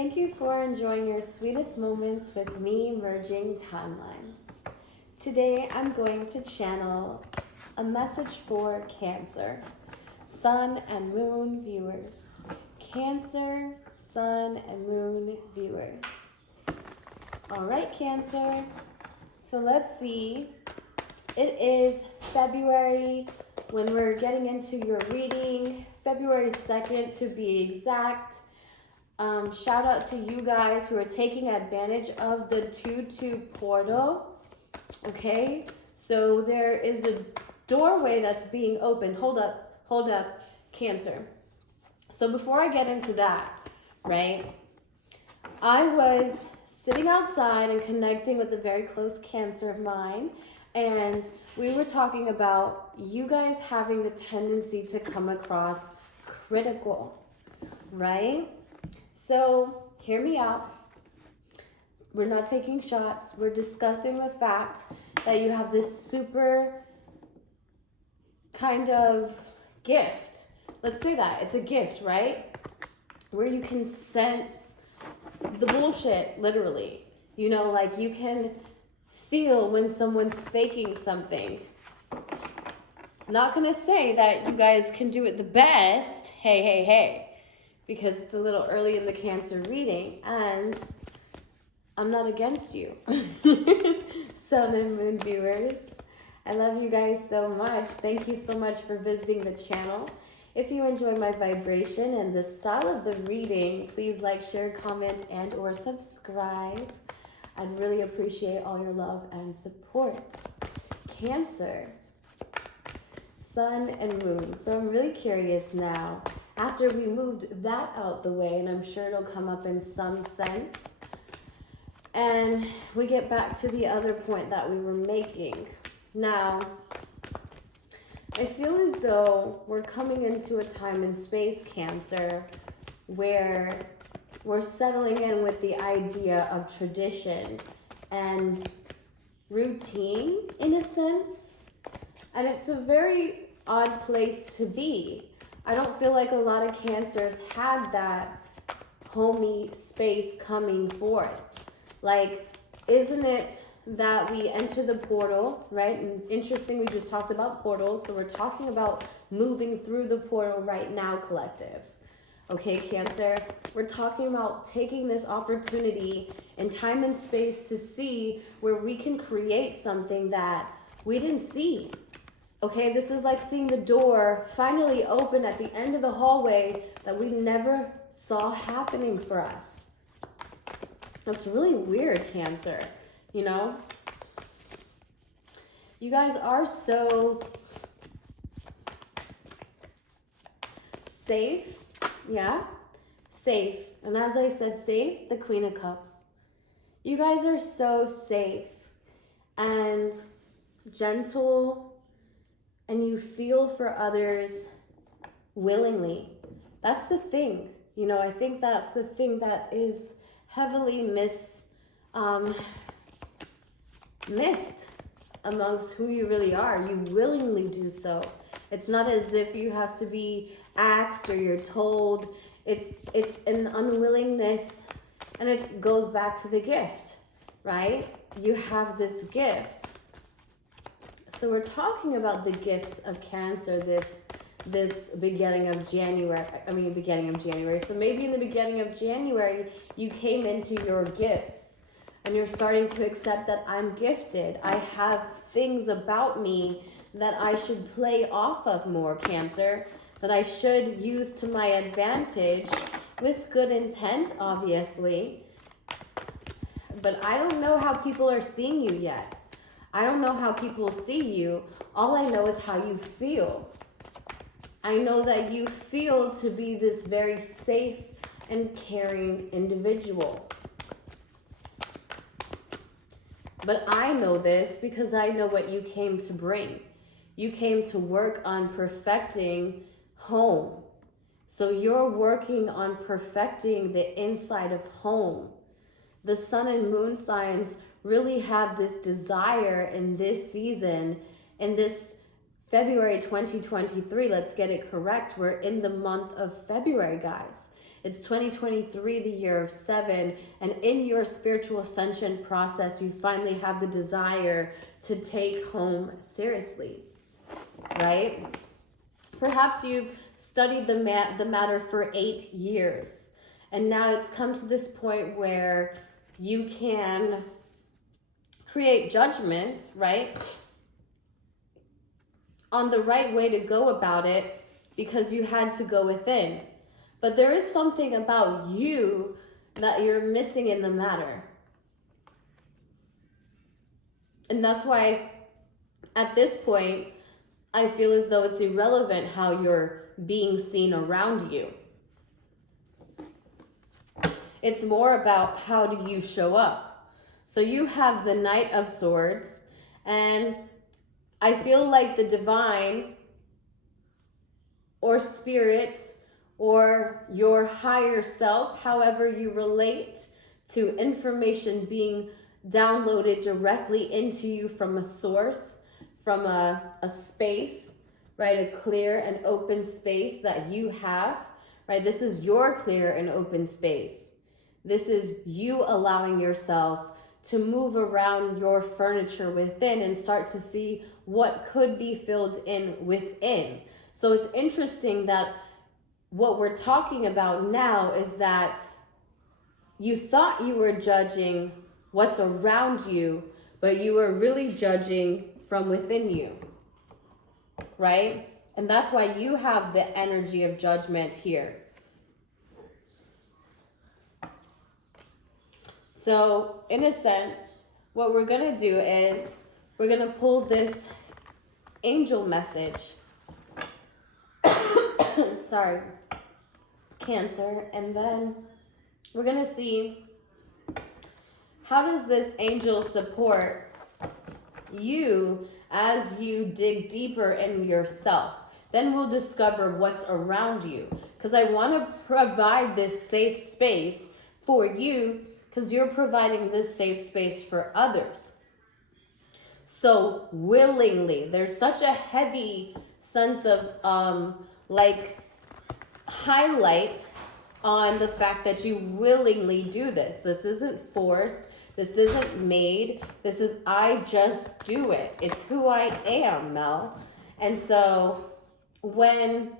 Thank you for enjoying your sweetest moments with me, merging timelines. Today, I'm going to channel a message for Cancer, Sun and Moon viewers. Cancer, Sun and Moon viewers. All right, Cancer. So let's see. It is February when we're getting into your reading, February 2nd to be exact. Shout out to you guys who are taking advantage of the 2-2 portal. Okay, so there is a doorway that's being opened. Hold up, Cancer. So before I get into that, right, I was sitting outside and connecting with a very close Cancer of mine, and we were talking about you guys having the tendency to come across critical, right? So hear me out. We're not taking shots. We're discussing the fact that you have this super kind of gift. Let's say that. It's a gift, right? Where you can sense the bullshit, literally. You know, like you can feel when someone's faking something. Not gonna say that you guys can do it the best. Hey. Because it's a little early in the Cancer reading, and I'm not against you. Sun and Moon viewers, I love you guys so much. Thank you so much for visiting the channel. If you enjoy my vibration and the style of the reading, please like, share, comment, and or subscribe. I'd really appreciate all your love and support. Cancer, Sun and Moon. So I'm really curious now, after we moved that out the way, and I'm sure it'll come up in some sense, and we get back to the other point that we were making. Now, I feel as though we're coming into a time and space, Cancer, where we're settling in with the idea of tradition and routine, in a sense, and it's a very odd place to be. I don't feel like a lot of Cancers had that homey space coming forth. Like, isn't it that we enter the portal, right? And interesting, we just talked about portals, so we're talking about moving through the portal right now, collective. Okay, Cancer, we're talking about taking this opportunity in time and space to see where we can create something that we didn't see. Okay, this is like seeing the door finally open at the end of the hallway that we never saw happening for us. That's really weird, Cancer, you know? You guys are so safe, yeah? Safe. And as I said, safe, the Queen of Cups. You guys are so safe and gentle, and you feel for others willingly. That's the thing. You know, I think that's the thing that is heavily missed amongst who you really are. You willingly do so. It's not as if you have to be asked or you're told. It's an unwillingness, and it goes back to the gift, right? You have this gift. So we're talking about the gifts of Cancer this beginning of January. So maybe in the beginning of January, you came into your gifts and you're starting to accept that I'm gifted. I have things about me that I should play off of more, Cancer, that I should use to my advantage with good intent, obviously. But I don't know how people are seeing you yet. I don't know how people see you. All I know is how you feel. I know that you feel to be this very safe and caring individual. But I know this because I know what you came to bring. You came to work on perfecting home. So you're working on perfecting the inside of home. The Sun and Moon signs really have this desire in this season, in this February 2023. Let's get it correct. We're in the month of February, guys. It's 2023, the year of 7, and in your spiritual ascension process, you finally have the desire to take home seriously, right? Perhaps you've studied the matter for 8 years, and now it's come to this point where you can create judgment, right, on the right way to go about it because you had to go within. But there is something about you that you're missing in the matter. And that's why at this point, I feel as though it's irrelevant how you're being seen around you. It's more about how do you show up. So you have the Knight of Swords, and I feel like the divine or spirit or your higher self, however you relate to information being downloaded directly into you from a source, from a space, right? A clear and open space that you have, right? This is your clear and open space. This is you allowing yourself to move around your furniture within and start to see what could be filled in within. So it's interesting that what we're talking about now is that you thought you were judging what's around you, but you were really judging from within you, right? And that's why you have the energy of judgment here. So in a sense, what we're going to do is we're going to pull this angel message. Sorry, Cancer. And then we're going to see, how does this angel support you as you dig deeper in yourself? Then we'll discover what's around you, because I want to provide this safe space for you, because you're providing this safe space for others. So willingly, there's such a heavy sense of highlight on the fact that you willingly do this. This isn't forced. This isn't made. This is, I just do it. It's who I am, Mel. And so when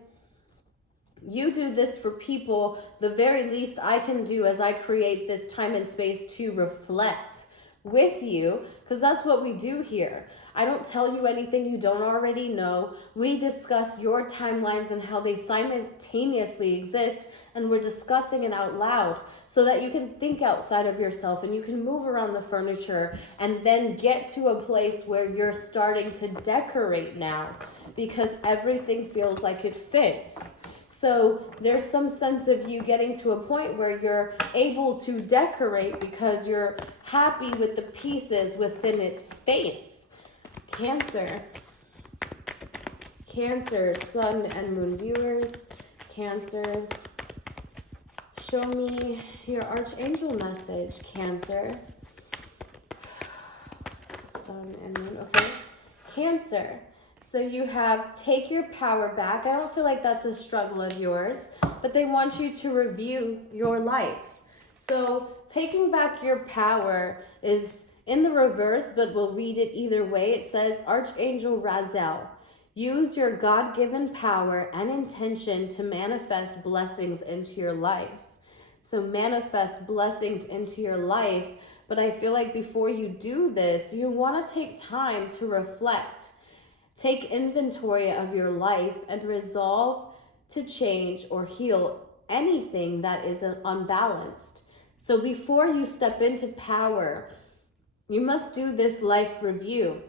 you do this for people, the very least I can do as I create this time and space to reflect with you, because that's what we do here. I don't tell you anything you don't already know. We discuss your timelines and how they simultaneously exist, and we're discussing it out loud so that you can think outside of yourself and you can move around the furniture and then get to a place where you're starting to decorate now, because everything feels like it fits. So there's some sense of you getting to a point where you're able to decorate because you're happy with the pieces within its space. Cancer. Cancer, sun and moon viewers. Cancers. Show me your archangel message, Cancer. Sun and moon, okay. Cancer. So you have take your power back. I don't feel like that's a struggle of yours, but they want you to review your life. So taking back your power is in the reverse, but we'll read it either way. It says, Archangel Raziel, use your God-given power and intention to manifest blessings into your life. So manifest blessings into your life. But I feel like before you do this, you want to take time to reflect. Take inventory of your life and resolve to change or heal anything that is unbalanced. So before you step into power, you must do this life review.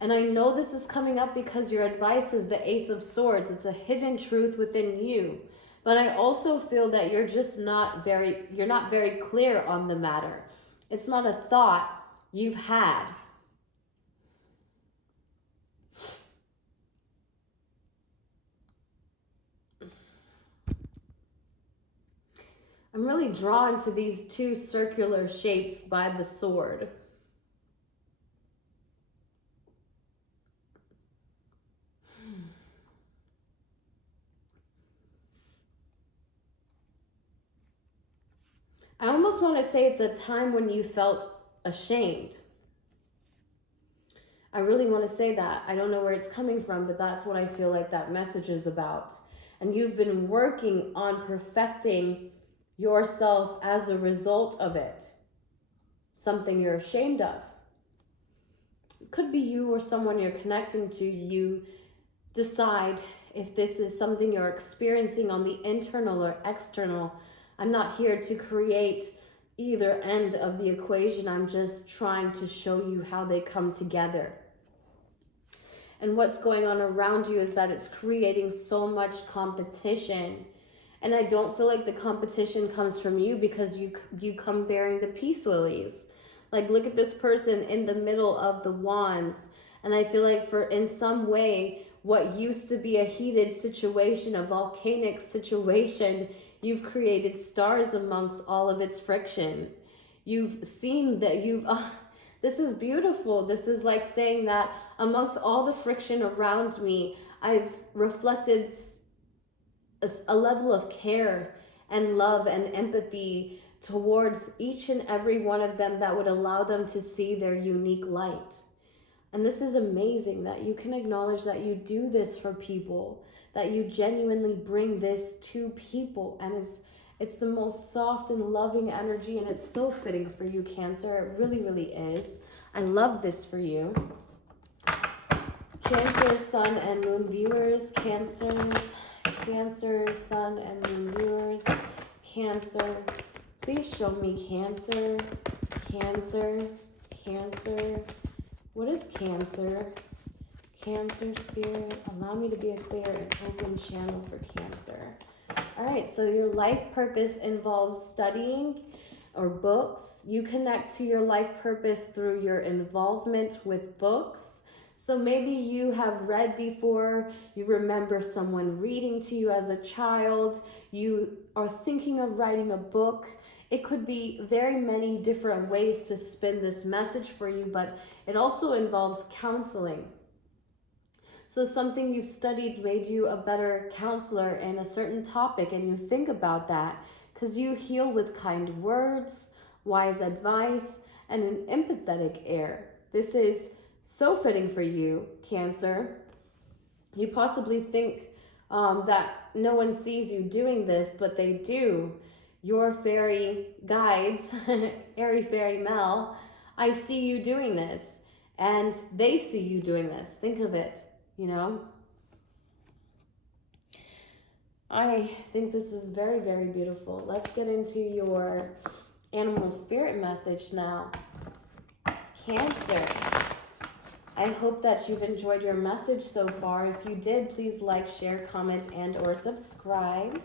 And I know this is coming up because your advice is the Ace of Swords. It's a hidden truth within you. But I also feel that you're just not very clear on the matter. It's not a thought you've had. I'm really drawn to these two circular shapes by the sword. I almost want to say it's a time when you felt ashamed. I really want to say that. I don't know where it's coming from, but that's what I feel like that message is about. And you've been working on perfecting yourself as a result of it. Something you're ashamed of. It could be you or someone you're connecting to. You decide if this is something you're experiencing on the internal or external. I'm not here to create either end of the equation. I'm just trying to show you how they come together. And what's going on around you is that it's creating so much competition. And I don't feel like the competition comes from you, because you come bearing the peace lilies. Like, look at this person in the middle of the wands. And I feel like in some way, what used to be a heated situation, a volcanic situation, you've created stars amongst all of its friction. You've seen that this is beautiful. This is like saying that amongst all the friction around me, I've reflected a level of care and love and empathy towards each and every one of them that would allow them to see their unique light. And this is amazing that you can acknowledge that you do this for people, that you genuinely bring this to people. And it's the most soft and loving energy, and it's so fitting for you, Cancer. It really, really is. I love this for you. Cancer, Sun, and Moon viewers, Cancers, Sun, and Moon viewers, Cancer. Please show me Cancer, Cancer, Cancer. What is Cancer? Cancer spirit, allow me to be a clear and open channel for Cancer. All right, so your life purpose involves studying or books. You connect to your life purpose through your involvement with books. So maybe you have read before, you remember someone reading to you as a child, you are thinking of writing a book. It could be very many different ways to spin this message for you, but it also involves counseling. So something you've studied made you a better counselor in a certain topic, and you think about that because you heal with kind words, wise advice, and an empathetic air. This is so fitting for you, Cancer. You possibly think that no one sees you doing this, but they do. Your fairy guides, Airy Fairy Mel, I see you doing this, and they see you doing this. Think of it, you know? I think this is very, very beautiful. Let's get into your animal spirit message now. Cancer. I hope that you've enjoyed your message so far. If you did, please like, share, comment, and or subscribe.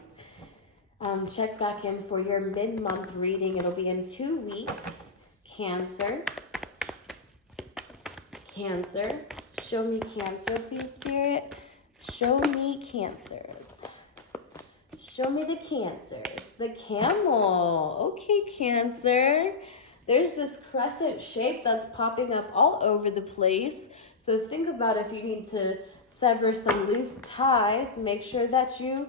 Check back in for your mid-month reading. It'll be in 2 weeks. Cancer. Cancer. Show me Cancer, please, Spirit. Show me Cancers. Show me the Cancers. The camel. Okay, Cancer. There's this crescent shape that's popping up all over the place. So think about if you need to sever some loose ties. Make sure that you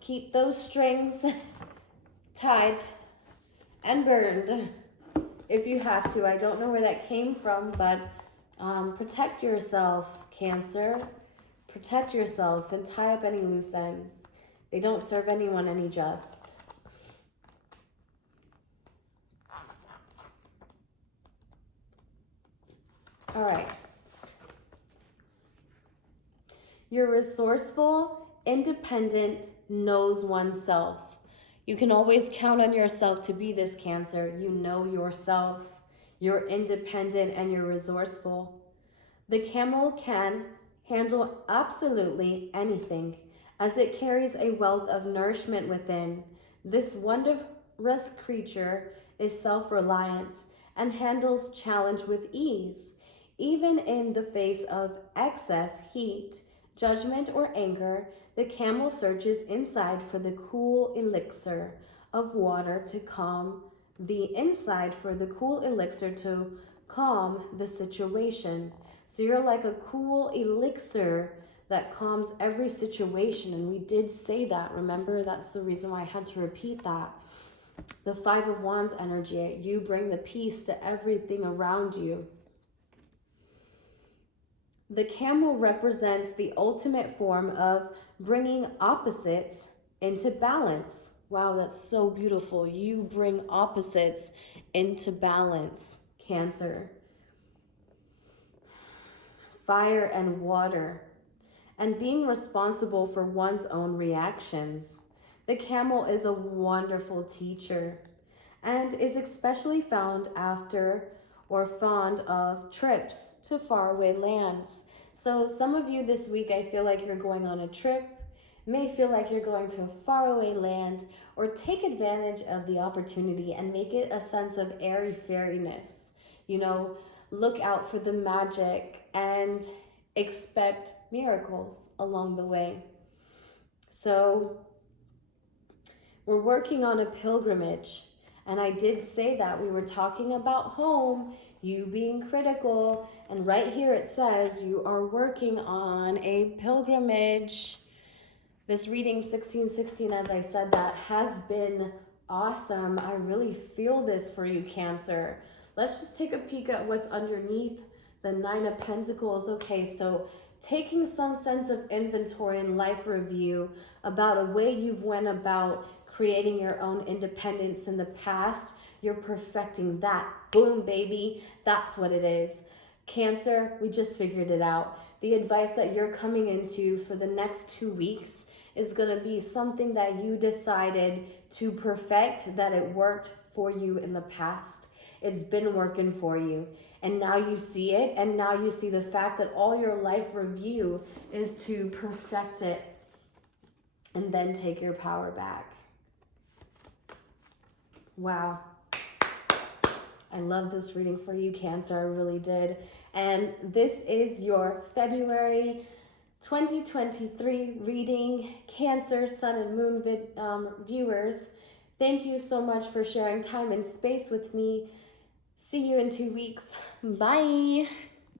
keep those strings tied and burned if you have to. I don't know where that came from, but protect yourself, Cancer. Protect yourself and tie up any loose ends. They don't serve anyone any just. All right. You're resourceful, independent, knows oneself. You can always count on yourself to be this, Cancer. You know yourself. You're independent and you're resourceful. The camel can handle absolutely anything, as it carries a wealth of nourishment within. This wondrous creature is self-reliant and handles challenge with ease. Even in the face of excess heat, judgment, or anger, the camel searches inside for the cool elixir of water to calm the inside, for the cool elixir to calm the situation. So you're like a cool elixir that calms every situation. And we did say that, remember? That's the reason why I had to repeat that. The Five of Wands energy, you bring the peace to everything around you. The camel represents the ultimate form of bringing opposites into balance. Wow, that's so beautiful. You bring opposites into balance, Cancer. Fire and water, and being responsible for one's own reactions. The camel is a wonderful teacher and is especially found after or fond of trips to faraway lands. So some of you this week, I feel like you're going on a trip, may feel like you're going to a faraway land, or take advantage of the opportunity and make it a sense of airy fairiness. You know, look out for the magic and expect miracles along the way. So we're working on a pilgrimage. And I did say that we were talking about home, you being critical. And right here it says you are working on a pilgrimage. This reading 1616, as I said, that has been awesome. I really feel this for you, Cancer. Let's just take a peek at what's underneath the Nine of Pentacles. Okay, so taking some sense of inventory and life review about a way you've went about creating your own independence in the past. You're perfecting that. Boom, baby. That's what it is. Cancer, we just figured it out. The advice that you're coming into for the next 2 weeks is going to be something that you decided to perfect, that it worked for you in the past. It's been working for you. And now you see it. And now you see the fact that all your life review is to perfect it and then take your power back. Wow. I love this reading for you, Cancer. I really did. And this is your February 2023 reading, Cancer, Sun, and Moon viewers. Thank you so much for sharing time and space with me. See you in 2 weeks. Bye.